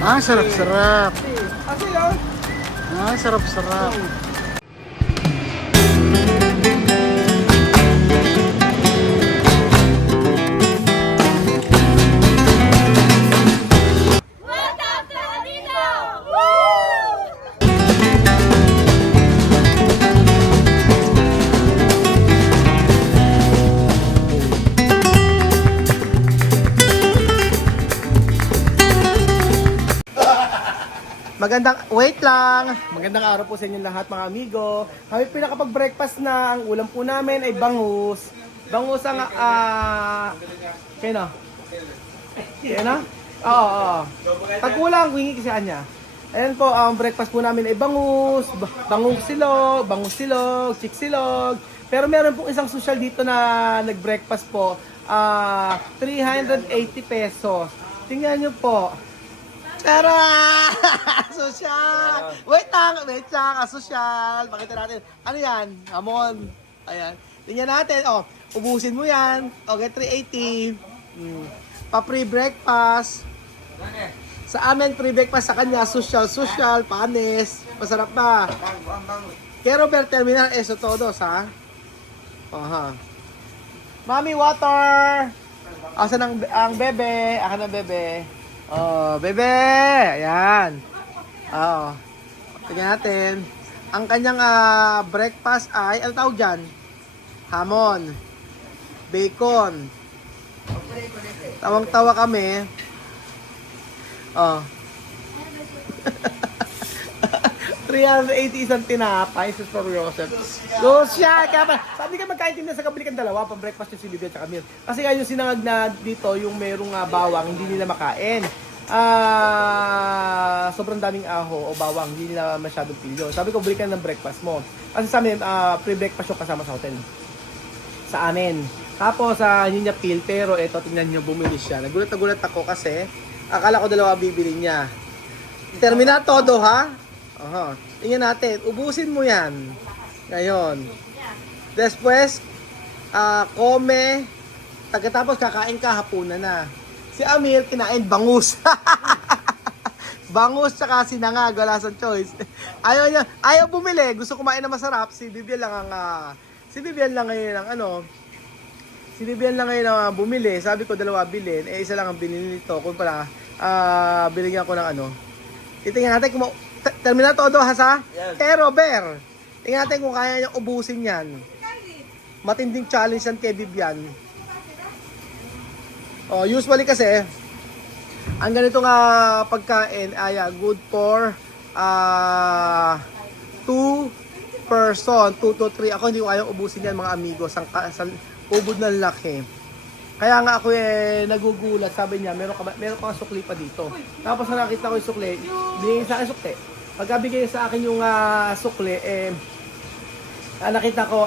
Ah, sarap-sarap. Kasi yun. Ah, sarap-sarap. Wait lang. Magandang araw po sa inyo lahat mga amigo. Kami pinakapag-breakfast na. Ang ulam po namin ay bangus. Bangus ang, kaya na? Oo. Tagkulang, wingi kasi anya. Ayan po, ang breakfast po namin ay bangus, bangus silog, chick silog. Pero meron pong isang social dito na nag-breakfast po. 380 pesos. Tingnan nyo po. Tara! Social! Wait lang, social. Pakita natin. Ano yan? Hamon. Ayan. Tingnan natin. Oh, ubusin mo yan. Okay, 380. Pa-free breakfast. Sa amin, free breakfast. Sa kanya, social, panis. Masarap ba? Pero Robert, terminal, eso todos, ha? Aha. Mami, water! Asan ang bebe? Akan ang bebe. Oh, bebe! Ayan. Oo. Tingnan natin. Ang kanyang breakfast ay, ano tawag dyan? Hamon. Bacon. Tawang-tawa kami. Oh. 380 isang tinapay sa Sir Joseph. Lucia! Sabi ka magkaintindihan sa kabalikan dalawa, pang breakfast yung si Bibi at Camille. Kasi nga yung sinangag na dito, yung merong bawang, hindi nila makain. Sobrang daming aho o bawang, hindi nila masyadong pilyo. Sabi ko, balikan ng breakfast mo. Kasi sa amin, pre-breakfast yung kasama sa hotel. Sa amin. Tapos, yun niya pil, pero ito, tingnan nyo, bumili siya. Nagulat ako kasi, akala ko dalawa bibili niya. Termina todo, ha? Aha. Tingnan natin, ubusin mo yan. Ngayon. Después, come. Pagkatapos kakain ka, hapunan na. Si Amir, kinain bangus. Bangus tsaka sinangag, wala sa choice. Ayaw bumili. Gusto kumain na masarap. Si Vivian lang ang bumili. Sabi ko dalawa bilhin. Isa lang ang binili nito. Kung pala, binigyan ko ng titingnan natin kung terminal todo hasa? Yes. Pero Ber, tingnan natin kung kaya niyang ubusin yan. Matinding challenge yan kay Vivian. Oh, usually kasi, ang ganitong pagkain ay good for 2 person, 2 to 3. Ako hindi ko kayang ubusin yan mga amigos. Sa ubod ng laki. Kaya nga ako nagugulat, sabi niya, meron pang sukli pa dito. Tapos nakita ko yung sukli, binigay sa akin sukli. Pagkabigay sa akin yung sukli, nakita ko,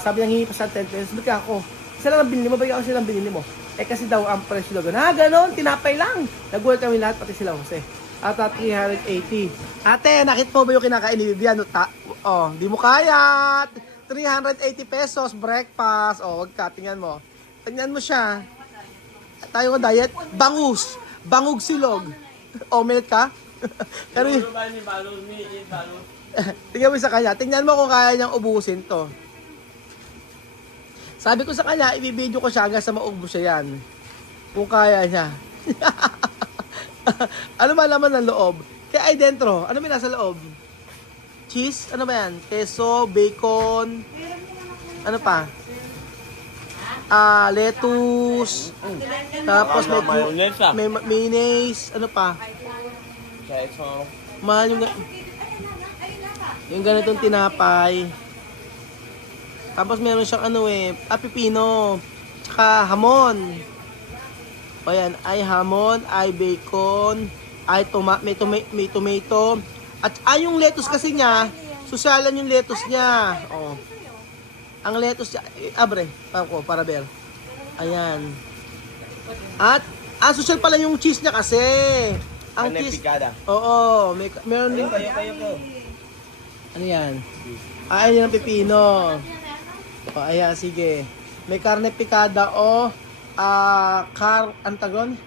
sabi niya, hingi pa siya 10 pesos. Sabi ako, isa lang ang binili mo, bagay ako silang binili mo. Kasi daw, ang presyo daw, ganon, tinapay lang. Nagulat kami lahat, pati sila Jose. At 380. Ate, nakita mo ba yung kinakain ni Vivian? Di mo kaya. 380 pesos, breakfast. Wag ka, tingnan mo. Tingnan mo siya. Tayo ko diet. Bangug silog. Omelette ka? Pero tingnan mo sa kanya. Tingnan mo kung kaya niyang ubusin to. Sabi ko sa kanya, i-video ko siya hanggang sa maubos siya yan. Kung kaya niya. Ano ba laman ng loob? Kaya ay dentro. Ano ba nasa loob? Cheese? Ano ba yan? Queso, bacon. Ano pa? Lettuce. Tapos may mayonnaise. Ano pa? Mahal yung ganitong tinapay. Tapos meron siyang pipino. Tsaka hamon. O yan, ay hamon, ay bacon, ay may tomato. At yung lettuce kasi niya, susyalan yung lettuce niya. Ang lettuce niya, abre, para Ber. Ayan. At, social pala yung cheese niya kasi. Ang cheese. Oo, meron din. Ano yan? Ah, yan ang pipino. O, ayan, sige. May karne pikada o antagon?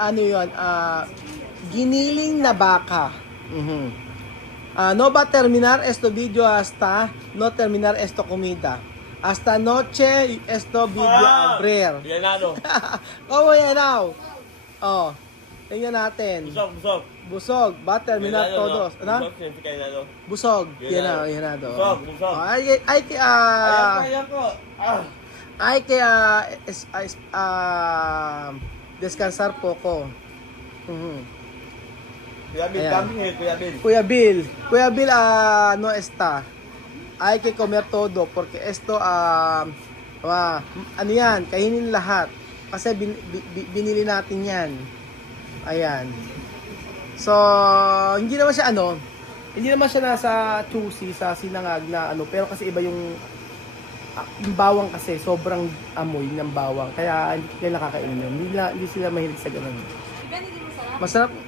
Ano yun? Giniling na baka. No va a terminar esto video hasta no terminar esto comida. Hasta noche esto video abrir. Llenado. ¿Cómo llenado? Oh, tingnan natin. Busog, busog. Busog. Va a terminar Llenado, todos. no? Ano? Busog significa llenado. Busog. Llenado. Llenado. Busog, busog. Oh, ay que Ayan po. hay que descansar poco. Kuya Bill, Ayan. kambing eh, Kuya Bill. Kuya Bill, no está. Hay que comer todo porque esto, ano yan, kainin lahat. Kasi binili natin yan. Ayan. So, hindi naman siya hindi naman siya nasa choosy, sa sinangag na pero kasi iba yung bawang kasi, sobrang amoy ng bawang. Kaya hindi kaya nakakainin yun. Hindi sila mahilig sa ganun.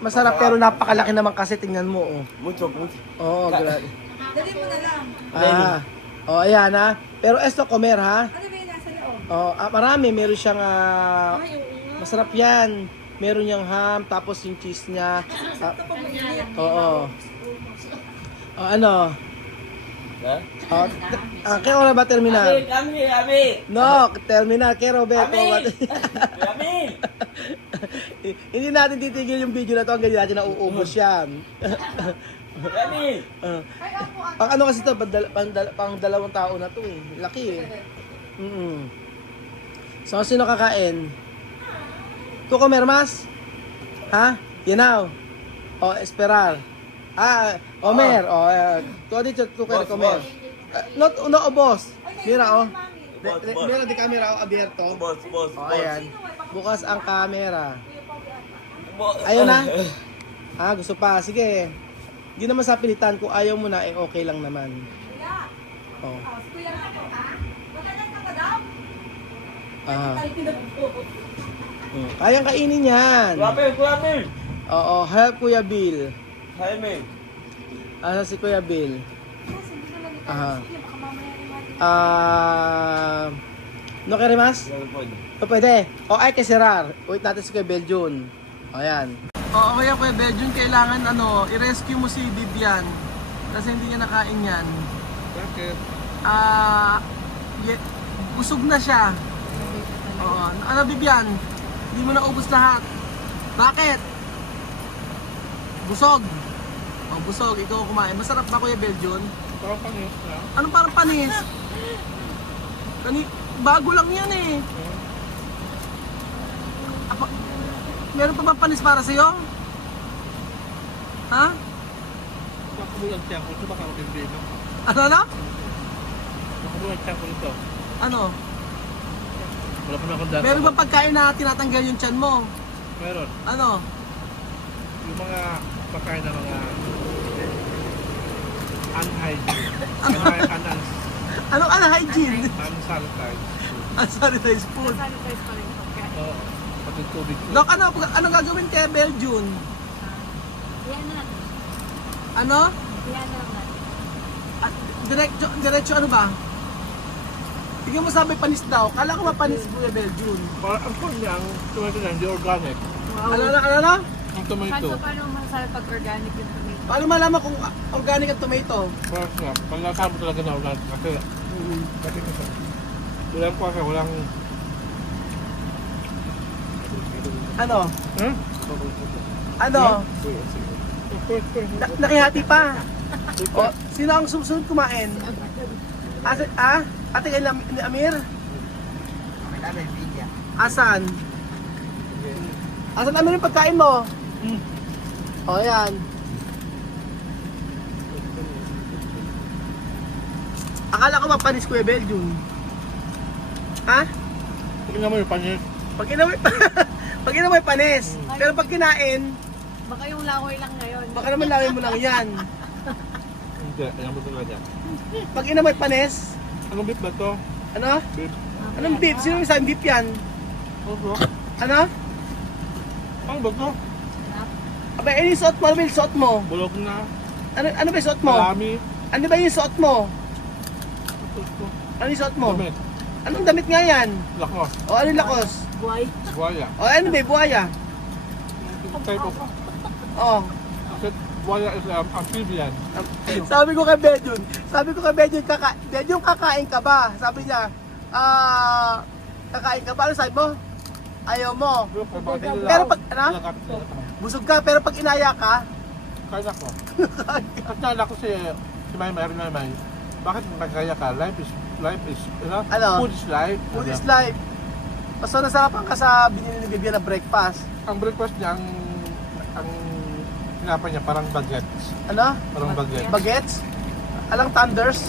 Masarap pero napakalaki naman kasi, tingnan mo. Oh. Mucho, mucho. Oo, grabe. Dali mo na lang. Ayan ha. Pero esto comer ha. Ano ba yung nasa loob? Marami. Meron siyang, Ay, oo nga. masarap yan. Meron niyang ham, tapos yung cheese niya. Ito pag mainit. Oo. Ano? Ha? Kaya wala ba terminal? Amin, kambing, amin. No, terminal. Kaya Roberto. Amin. Amin. Hindi natin titigil yung video na to hanggang natin nauubos yan. Amin. Pang ano kasi to, pang 2 tao na to eh. Laki eh. So, sino kakain? Tu comer más? Ha? Yenaw? O, esperar? Comer. Tu ha dicho, tu quieres comer. No, boss. Mira, Mira di camera abierto. Boss, boss, O, boss. ayan. Bukas ang camera. Boss. Ayun na. Gusto pa. Sige. Hindi naman sa pilitan. Kung ayaw mo na, okay lang naman. Kuya. Oh. Si Kuya nga po, ha? Matagal ka ba daw? Ah. Ay, pinabuto. Kayang kainin yan. Kuya Bill, Kuya Bill. Oo, help Kuya Bill. Jaime. Asa si Kuya Bill? Kasi hindi naman ito. Aha. Sige, baka mamaya naman. No quiere más? Kuya Bill. O pwede. O ay que cerrar. Wait natin si Kuya Beljun. O yan. Oo, kaya Kuya Beljun, kailangan i-rescue mo si Vivian. Kasi hindi niya nakain yan. Bakit? Busog na siya. Oo. Ano Vivian? Hindi mo na ubos lahat. Bakit? Busog. Busog. Ikaw kumain. Masarap ba Kuya Beljun? Parang panis na. Anong parang panis? Bago lang yan eh. Meron pa bang panis para sa'yo? Ha? Makabulag siya ako. Ito baka matindi no? Ano? Makabulag siya ako nito. Ano? Wala pa na akong data. Meron ba pagkain na tinatanggal yung tiyan mo? Meron. Ano? Yung mga pagkain na mga unhygiene. Anong hygiene? Unsanitized. Unsanitized food. Sanitize pa rin ito. Oo. Pati tubig. Dok, ano gagawin kay Beljun? Yan na. Ano? Yan naman. Diretso ano ba? Tingnan mo sabi panis daw. Kala ko mapanis Kuya Beljun. Parang ang kung niya, ang tomato na hindi organic. Ano? Ang tomato. Kaso paano masarap pag organic yung tomato? Paano malaman kung organic ang tomato? Parang siya. Pag nasama talaga na organic. Kasi, kasi kasi. Walang po kasi, walang... Ano? Hmm? Ano? Nakihati pa. Sino ang susunod kumain? Ate kay Amir? Asan? Asan Amir yung pagkain mo? O yan. Akala ko mapanis Kuya Beljun. Ha? Tingnan mo yung panis. Pag inamoy panis. Pero pag kinain, Baka yung langoy lang ngayon. baka naman lawin mo lang yan. Hindi, tingnan mo talaga. Pag inamoy panis, Anong beef ba to? ano? Beef. Anong beef? Sino yung isang beef yan? Ano bro? Ano? Ano ba to? Aba, ano yung suot mo? Ano ba yung suot mo? Bulog na. Ano ba yung suot mo? Marami. Ano ba yung suot mo? Ito. Ano yung suot mo? Damit. Anong damit nga yan? Lakos. O ano yung lakos? Buhay. Buhaya. O ano ba yung buhaya? Type of... O. Buhaya is amphibian. Sabi ko kay Bedjun, Bedjun, kakain ka ba? Sabi niya, kakain ka ba? Ano sabi mo? Ayaw mo. Pero pag, ano? Busog ka, pero pag inaya ka, Kaya ko. At naalala ko si May, bakit nagkaya ka? Life is, Ano? Food is life. food is life. Basta nasarapan ka sa binili ni Vivian na breakfast. Ang breakfast niya, ang tinapay niya, parang bagets. Ano? Parang bagets. Bagets? Alang thunders?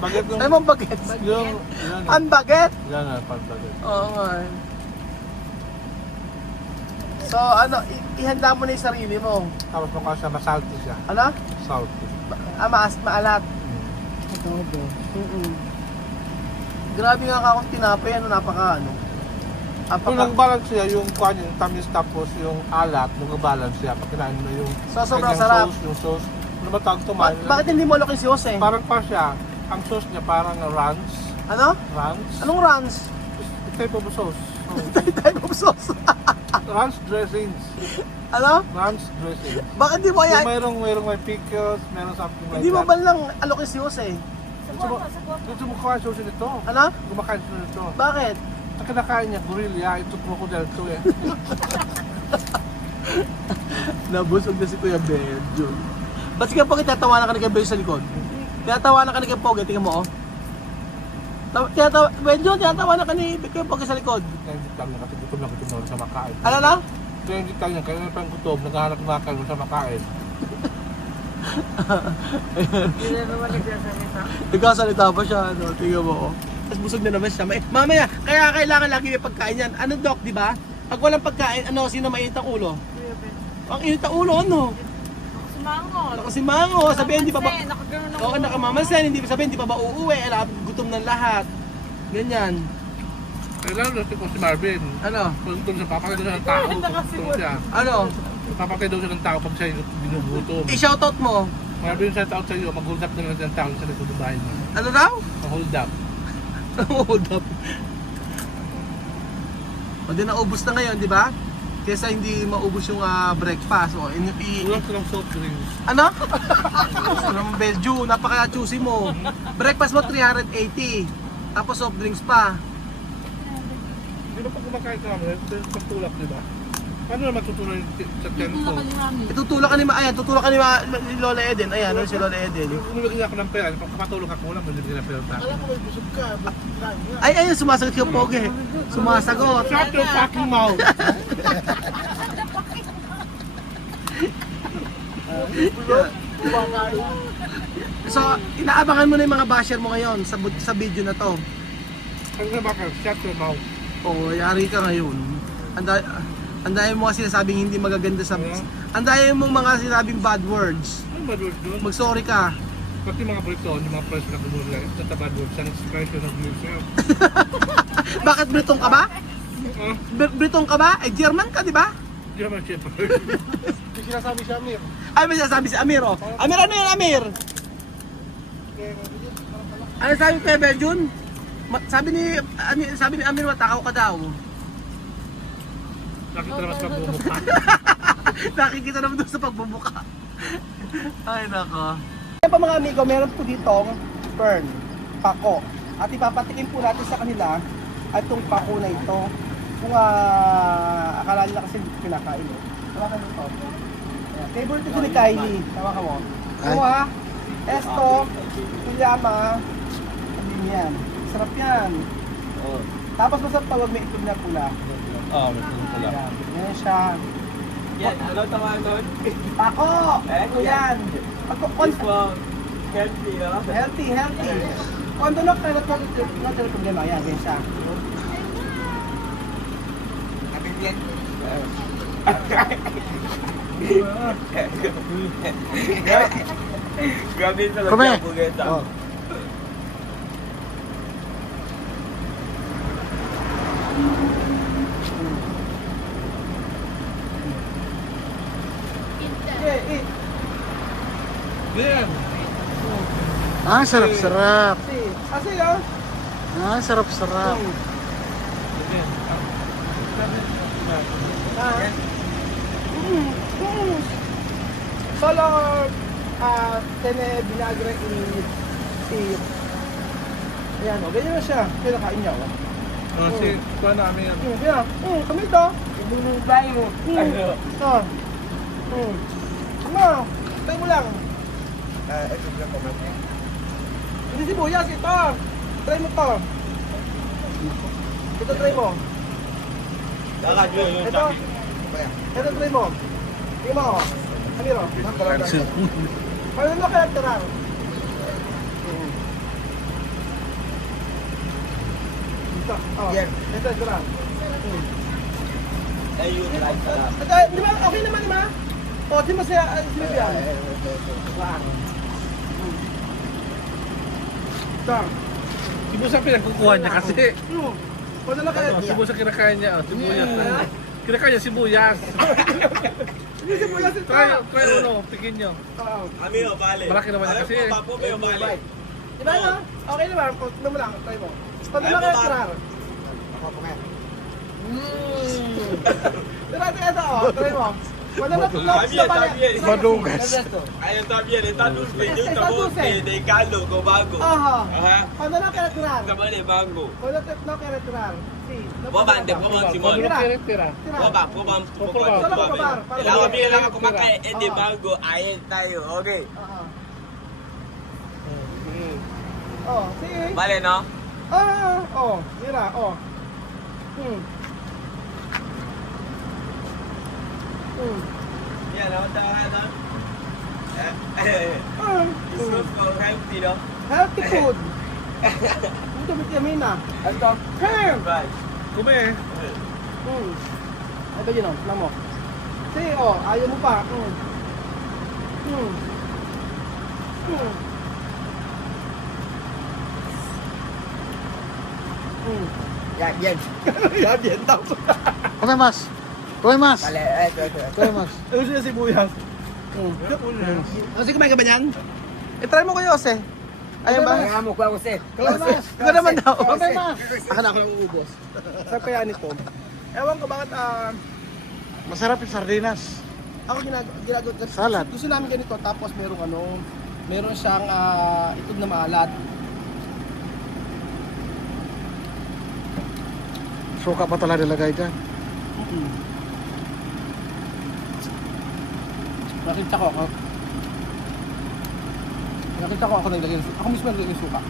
Baget yung... Ano mong bagets? Yung... Yan, Ang baget? yan na, parang baget. Oo nga. So ano, ihanda mo na yung sarili mo. Tapos mukha siya, masalty siya. Ano? Salty. Maalat. Adobo. Grabe nga ka akong tinapay, napaka. Kung nag-balance siya, yung kuha niya, yung tamis tapos yung alat, nung nag-balance siya, pag kinain mo yung... So, sobrang kanyang sarap. Sauce, yung sauce. Ano ba tawag ito? Bakit hindi mo alok yung sauce eh? Parang pa siya, ang sauce niya parang ranch. Ano? Ranch? Anong runs? Type of sauce. Type of sauce. Ranch dressings. Ano? Ranch dressings. Bakit di mo Yung yan? mayroong may pickles, mayroong something like Hindi mo that. ba lang alok yung sauce eh? Gusto mo kuha sauce nito. Ano? Kumakain siya nito. Bakit? Ang kinakain niya, gorilla, ito crocodile to eh. Nabusog na si Kuya Benjo. Ba't sige po tatawanan ka ni Kuya Benjo sa likod? Tinatawanan ka ni Kuya Pogi, tingnan mo oh. Benjo, tinatawanan ka ni Kuya Pogi sa likod. Hindi lang niya kasi gutom na sa makain. Ano na? Kaya hindi lang niya, kaya na parang gutom, naghahanap ng makain sa makain. Hindi na naman nagsasalita. Nagkasalita pa siya, ano, tingnan mo oh. Tapos busog na naman siya. Mamaya, kaya kailangan lagi may pagkain yan. Ano Doc, di ba? Pag walang pagkain, ano, sino mainit ang ulo? Ang init ang ulo, ano? Sumangot. Nakasimango, sabihin, di pa ba? Nakagano'n ako. Oo, nakamamansin, hindi pa sabihin, di pa ba uuwi? Alam, gutom ng lahat. Ganyan. Kailangan natin ko si Marvin. Ano? Kung siya, papakay daw siya ng tao. Kung siya, Ano? papakay daw siya ng tao pag siya binugutom. I-shoutout mo. Marvin, shout out sa iyo, mag-hold up na lang ng tao sa likod ng bahay mo. Ano daw? Mag-hold up. Hold up. O di naubos na ngayon, di ba? Kesa hindi maubos yung breakfast. O, Kulang silang soft drinks. ano? Ano Belgium, napaka-choosy mo. Breakfast mo 380. Tapos soft drinks pa. Di ba pag kumakain ka namin, pagtulak, di ba? Paano naman tutulak sa telephone? Itutulak ka ni Lola Eden. Ayan, ano si Lola Eden. Umibigyan ako ng pera, pag kapatulog ako lang, bibigyan ng pera sa akin. Ay, ayun, sumasagot yung Pogi. Sumasagot. Shut your fucking mouth! So, inaabangan mo na yung mga basher mo ngayon sa video na to. Ang nabakal, shut your mouth. Oo, yari ka ngayon. Ang dami mo mga sinasabing hindi magaganda sa... Ang dami mo mga sinasabing bad words. Ano bad words doon? Mag-sorry ka. Pati mga Briton, yung mga press na kumula, ito na bad words, ang expression of yourself. Bakit Britong ka ba? Ah, Britong ka ba? Ay, German ka, di ba? di naman siyempre. Hindi sinasabi si Amir. Ay, may sinasabi si Amir, oh. Amir, ano yun, Amir? Ano sabi ko kay Belgium? Sabi ni Amir, matakaw ka daw. Nakita naman sa pagbumukha. Nakikita naman doon sa pagbubuka. Ay, nako. Kaya pa mga amigo, meron po ditong fern, pako. At ipapatikin po natin sa kanila at itong pako na ito. Kung akala nila kasi hindi ko kinakain. Tawakan mo ito. Ayan. Favorite ito ni Kylie. Tawakan mo. Kuha, esto, pijama, sabihin yan. Sarap yan. Tapos masarap tawag may itlog na pula. Oo, may pula. Ayan, ganyan siya. Yan, ano tawag doon? Pako! Ito yan. Healthy, ah. Healthy. Cuando no te problema, yan, ganyan siya. Grabe talaga Kame. ang bugeta. Oh. Sige, eat. Yan. Ah, sarap-sarap. See. Sige, oh. Ah, sarap-sarap. Yan. Ah. Solo tene vinagre i ayan o, ganyan na siya. Pinakain niya o. Kasi kuha namin yan. Kaya, kami ito. Binibay mo. Ano? Ito. Ano? Tayo mo lang. Ito lang ko man. Hindi sibuyas, ito. Try mo to. Ito try mo. Kakadyo yung Ito. Ito try mo. Tingnan mo o. Amiro. Paano na kaya tirang? Ito. Oh. Yan. Ito, tirang. Ayun, like ka lang. Ito, di ba? Okay naman, di ba? O, di mo siya, sinabihan. Wow. Ito. Sibuyas ang pinagkukuha niya kasi. Paano na kaya? Sibuyas ang kinakain niya. Sibuyas. Kinakain niya sibuyas. Hindi sibuyas ito. Try ano, tingin niyo. Oo. Kami o, bale. Malaki naman yan kasi. Papo, may o, bale. Di ba no? Okay naman, tignan mo lang, try mo. Paano na kaya tirar? Tira, ito, try mo. Paano na Kami yan, kami yan. Madugas. Ayun, tabi yan. Está dulce. Yung Está tabo dulce. de caldo con mango. Aha. Ajá. Paano na kaya tirar? Tama de mango. Paano na kaya tirar? Si. Bobante, bobante, Simon. Tira. Tira. Poba, poba, Poba. Solo probar. Kailangan kami kailangan kumakain de Ah. mango. Ayun tayo. Okay. Aha. Oh, sige. Vale, no? Mira, oh. Yan, ako tawahan na. Ah. Fruit for healthy, no? Healthy food. Ito, vitamina. Ito. Ham. Right. Kume. Ito yun, tignan mo. Sige, ayaw mo pa. Yan, yan. Yan, yan daw. Come mas. Come mas. Vale, ito. Come mas. Ano siya sibuyas? Kasi kumain ka ba niyan? try mo kayo, Jose. Ayun ba? mo ko ako, sir. Jose. Ikaw naman daw. Come mas. Ako na ako yung uubos. Sarap kaya nito. Ewan ko bakit, Masarap yung sardinas. ako ginagawa. Salad. Gusto namin ganito, tapos meron siyang itog na maalat. Suka pa talaga nilagay dyan. Nakita ko ako naglagay ng suka. Ako mismo naglagay ng suka.